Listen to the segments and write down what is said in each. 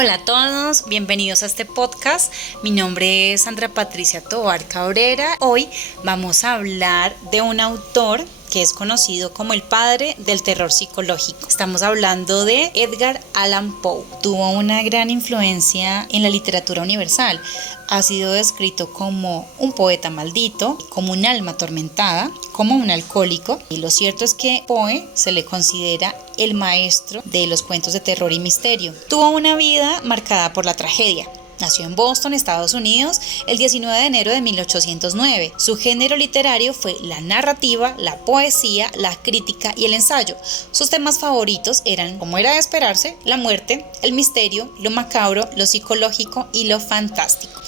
Hola a todos, bienvenidos a este podcast. Mi nombre es Sandra Patricia Tovar Cabrera. Hoy vamos a hablar de un autor que es conocido como el padre del terror psicológico. Estamos hablando de Edgar Allan Poe. Tuvo una gran influencia en la literatura universal. Ha sido descrito como un poeta maldito, como un alma atormentada, como un alcohólico. Y lo cierto es que Poe se le considera el maestro de los cuentos de terror y misterio. Tuvo una vida marcada por la tragedia. Nació en Boston, Estados Unidos, el 19 de enero de 1809. Su género literario fue la narrativa, la poesía, la crítica y el ensayo. Sus temas favoritos eran, como era de esperarse, la muerte, el misterio, lo macabro, lo psicológico y lo fantástico.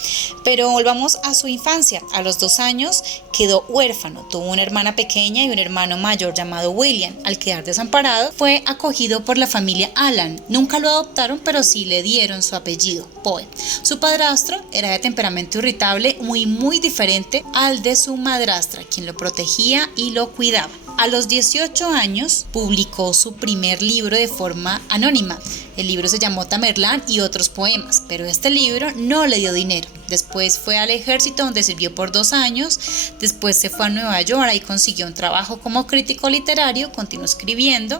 Pero volvamos a su infancia. A los 2 años quedó huérfano. Tuvo una hermana pequeña y un hermano mayor llamado William. Al quedar desamparado, fue acogido por la familia Allan. Nunca lo adoptaron, pero sí le dieron su apellido, Poe. Su padrastro era de temperamento irritable, muy diferente al de su madrastra, quien lo protegía y lo cuidaba. A los 18 años publicó su primer libro de forma anónima. El libro se llamó Tamerlán y otros poemas, pero este libro no le dio dinero. Después fue al ejército, donde sirvió por 2 años. Después se fue a Nueva York, ahí consiguió un trabajo como crítico literario, continuó escribiendo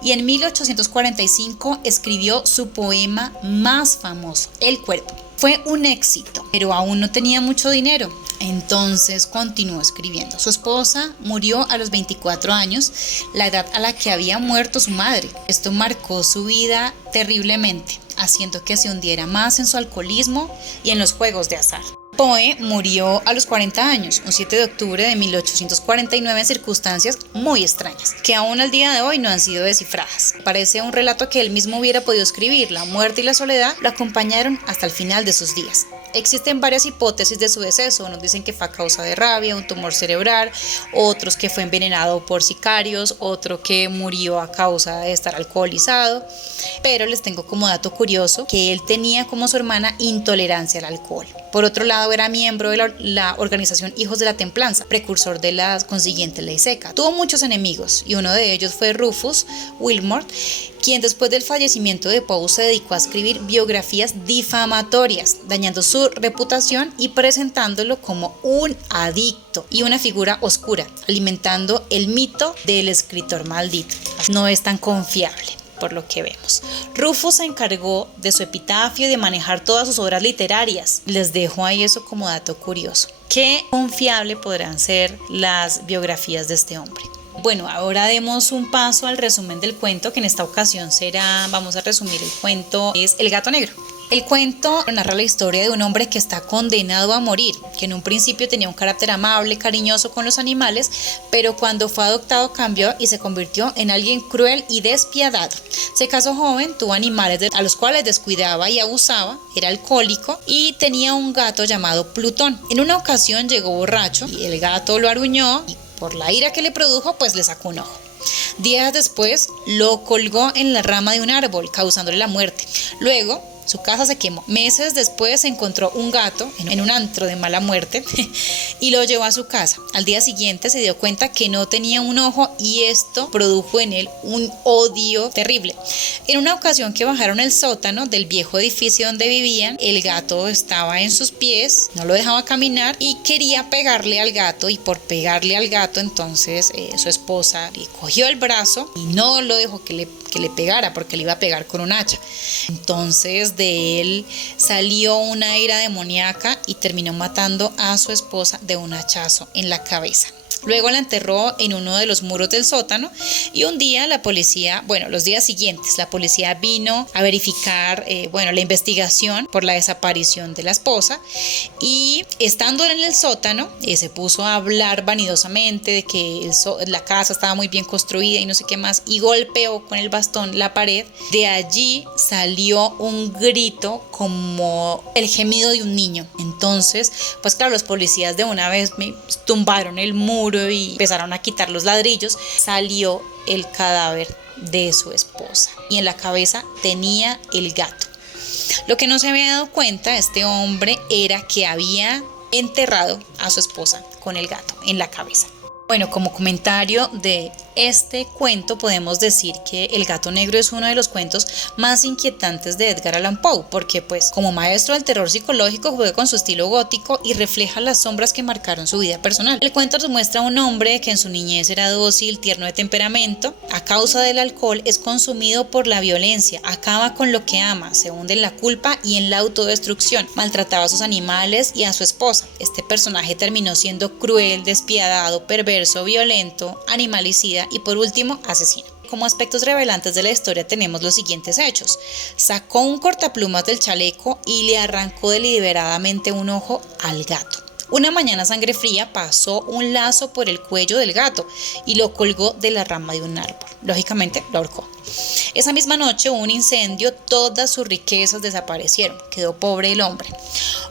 y en 1845 escribió su poema más famoso, El Cuervo. Fue un éxito, pero aún no tenía mucho dinero. Entonces continuó escribiendo. Su esposa murió a los 24 años, la edad a la que había muerto su madre. Esto marcó su vida terriblemente, haciendo que se hundiera más en su alcoholismo y en los juegos de azar. Poe murió a los 40 años, un 7 de octubre de 1849, en circunstancias muy extrañas, que aún al día de hoy no han sido descifradas. Parece un relato que él mismo hubiera podido escribir. La muerte y la soledad lo acompañaron hasta el final de sus días. Existen varias hipótesis de su deceso. Unos dicen que fue a causa de rabia, un tumor cerebral, otros que fue envenenado por sicarios, otro que murió a causa de estar alcoholizado. Pero les tengo como dato curioso que él tenía como su hermana intolerancia al alcohol. Por otro lado, era miembro de la organización Hijos de la Templanza, precursor de la consiguiente ley seca. Tuvo muchos enemigos y uno de ellos fue Rufus Wilmot, quien después del fallecimiento de Poe se dedicó a escribir biografías difamatorias, dañando su reputación y presentándolo como un adicto y una figura oscura, alimentando el mito del escritor maldito. No es tan confiable, por lo que vemos. Rufus se encargó de su epitafio y de manejar todas sus obras literarias. Les dejo ahí eso como dato curioso. ¿Qué confiable podrán ser las biografías de este hombre? Bueno, ahora demos un paso al resumen del cuento, que en esta ocasión vamos a resumir el cuento, es El gato negro. El cuento narra la historia de un hombre que está condenado a morir, que en un principio tenía un carácter amable, cariñoso con los animales, pero cuando fue adoptado cambió y se convirtió en alguien cruel y despiadado. Se casó joven, tuvo animales a los cuales descuidaba y abusaba, era alcohólico y tenía un gato llamado Plutón. En una ocasión llegó borracho y el gato lo aruñó y por la ira que le produjo, pues le sacó un ojo. Días después lo colgó en la rama de un árbol, causándole la muerte. Luego, su casa se quemó. Meses después se encontró un gato en un antro de mala muerte y lo llevó a su casa. Al día siguiente se dio cuenta que no tenía un ojo y esto produjo en él un odio terrible. En una ocasión que bajaron el sótano del viejo edificio donde vivían, el gato estaba en sus pies, no lo dejaba caminar y quería pegarle al gato, y por pegarle al gato entonces su esposa le cogió el brazo y no lo dejó que le pegara, porque le iba a pegar con un hacha. Entonces de él salió una ira demoníaca y terminó matando a su esposa de un hachazo en la cabeza. Luego la enterró en uno de los muros del sótano y un día los días siguientes, la policía vino a verificar la investigación por la desaparición de la esposa, y estando en el sótano se puso a hablar vanidosamente de que la casa estaba muy bien construida y no sé qué más, y golpeó con el bastón la pared. De allí salió un grito como el gemido de un niño. Entonces, pues claro, los policías de una vez tumbaron el muro y empezaron a quitar los ladrillos. Salió el cadáver de su esposa y en la cabeza tenía el gato. Lo que no se había dado cuenta este hombre era que había enterrado a su esposa con el gato en la cabeza. Bueno, como comentario de este cuento podemos decir que El gato negro es uno de los cuentos más inquietantes de Edgar Allan Poe, porque pues como maestro del terror psicológico juega con su estilo gótico y refleja las sombras que marcaron su vida personal. El cuento nos muestra a un hombre que en su niñez era dócil, tierno de temperamento, a causa del alcohol es consumido por la violencia, acaba con lo que ama, se hunde en la culpa y en la autodestrucción, maltrataba a sus animales y a su esposa. Este personaje terminó siendo cruel, despiadado, perverso, violento, animalicida y por último asesino. Como aspectos revelantes de la historia tenemos los siguientes hechos. Sacó un cortaplumas del chaleco y le arrancó deliberadamente un ojo al gato. Una mañana sangre fría pasó un lazo por el cuello del gato y lo colgó de la rama de un árbol. Lógicamente lo ahorcó. Esa misma noche hubo un incendio, todas sus riquezas desaparecieron, quedó pobre el hombre.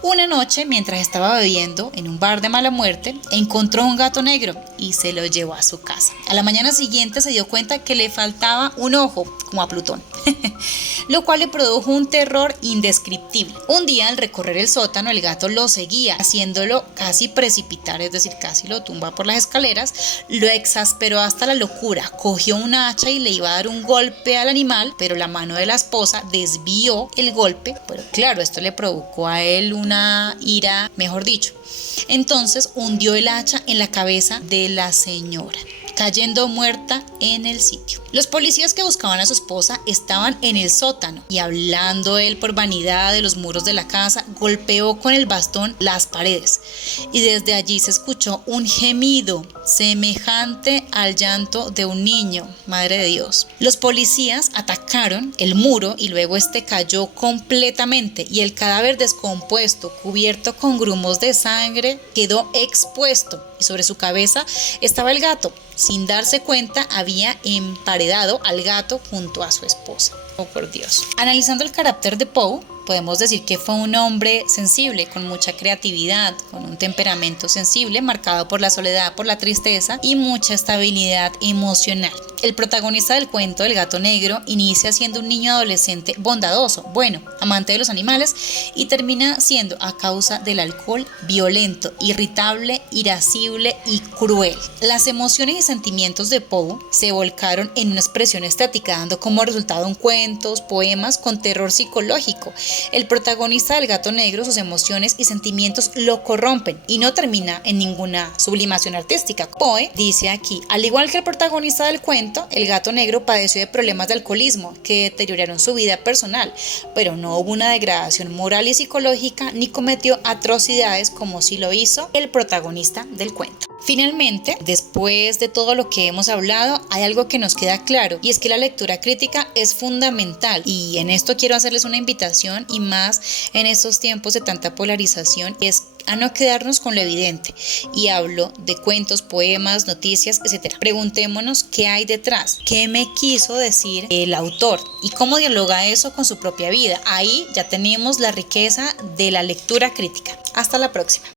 Una noche, mientras estaba bebiendo en un bar de mala muerte, encontró un gato negro y se lo llevó a su casa. A la mañana siguiente se dio cuenta que le faltaba un ojo, como a Plutón, lo cual le produjo un terror indescriptible. Un día, al recorrer el sótano, el gato lo seguía, haciéndolo casi precipitar, es decir, casi lo tumba por las escaleras, lo exasperó hasta la locura, cogió una hacha y le iba a dar un golpe al animal, pero la mano de la esposa desvió el golpe, pero claro, esto le provocó a él una ira, mejor dicho. Entonces hundió el hacha en la cabeza de la señora, cayendo muerta en el sitio. Los policías que buscaban a su esposa estaban en el sótano y hablando él por vanidad de los muros de la casa, golpeó con el bastón las paredes y desde allí se escuchó un gemido semejante al llanto de un niño, madre de Dios. Los policías atacaron el muro y luego este cayó completamente y el cadáver descompuesto, cubierto con grumos de sangre, quedó expuesto y sobre su cabeza estaba el gato. Sin darse cuenta, había emparedado al gato junto a su esposa. Oh, por Dios. Analizando el carácter de Poe, podemos decir que fue un hombre sensible, con mucha creatividad, con un temperamento sensible, marcado por la soledad, por la tristeza y mucha estabilidad emocional. El protagonista del cuento, El gato negro, inicia siendo un niño adolescente bondadoso, bueno, amante de los animales y termina siendo, a causa del alcohol, violento, irritable, irascible y cruel. Las emociones y sentimientos de Poe se volcaron en una expresión estática, dando como resultado cuentos, poemas con terror psicológico. El protagonista del gato negro, sus emociones y sentimientos lo corrompen y no termina en ninguna sublimación artística. Poe dice aquí, al igual que el protagonista del cuento, el gato negro padeció de problemas de alcoholismo que deterioraron su vida personal, pero no hubo una degradación moral y psicológica ni cometió atrocidades como sí lo hizo el protagonista del cuento. Finalmente, después de todo lo que hemos hablado, hay algo que nos queda claro y es que la lectura crítica es fundamental y en esto quiero hacerles una invitación y más en estos tiempos de tanta polarización, es a no quedarnos con lo evidente y hablo de cuentos, poemas, noticias, etc. Preguntémonos qué hay detrás, qué me quiso decir el autor y cómo dialoga eso con su propia vida. Ahí ya tenemos la riqueza de la lectura crítica. Hasta la próxima.